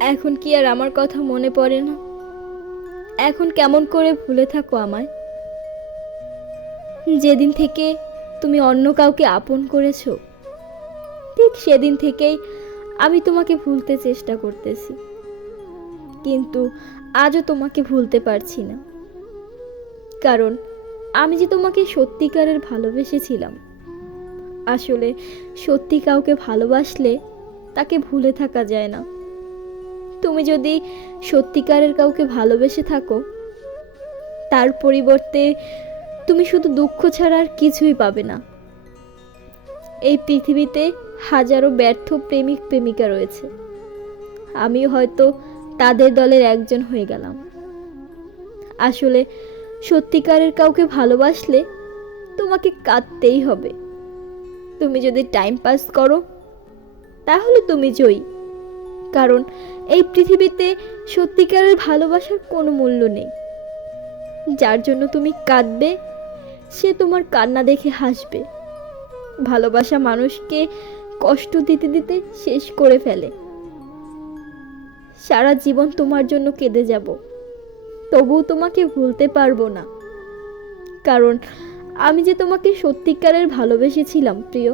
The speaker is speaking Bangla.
এখন কি আর আমার কথা মনে পড়ে না? এখন কেমন করে ভুলে থাকো আমায়? যেদিন থেকে তুমি অন্য কাউকে আপন করেছ, ঠিক সেদিন থেকেই আমি তোমাকে ভুলতে চেষ্টা করতেছি। কিন্তু আজও তোমাকে ভুলতে পারছি না। কারণ আমি যে তোমাকে সত্যিকারের ভালোবেসেছিলাম, আসলে সত্যি কাউকে ভালোবাসলে তাকে ভুলে থাকা যায় না। তুমি যদি সত্যিকারের কাউকে ভালোবেসে থাকো, তার পরিবর্তে তুমি শুধু দুঃখ ছাড়া আর কিছুই পাবে না। এই পৃথিবীতে হাজারো ব্যর্থ প্রেমিক, প্রেমিকা রয়েছে। আমি হয়তো তাদের দলের একজন হয়ে গেলাম। আসলে সত্যিকারের কাউকে ভালোবাসলে তোমাকে কাঁদতেই হবে। তুমি যদি টাইম পাস করো, তাহলে তুমি জয়ী। কারণ এই পৃথিবীতে সত্যিকারের ভালোবাসার কোনো মূল্য নেই। যার জন্য তুমি কাঁদবে, সে তোমার কান্না দেখে হাসবে। ভালোবাসা মানুষকে কষ্ট দিতে দিতে শেষ করে ফেলে। সারা জীবন তোমার জন্য কেঁদে যাব, তবুও তোমাকে ভুলতে পারব না। কারণ আমি যে তোমাকে সত্যিকারের ভালোবেসেছিলাম, প্রিয়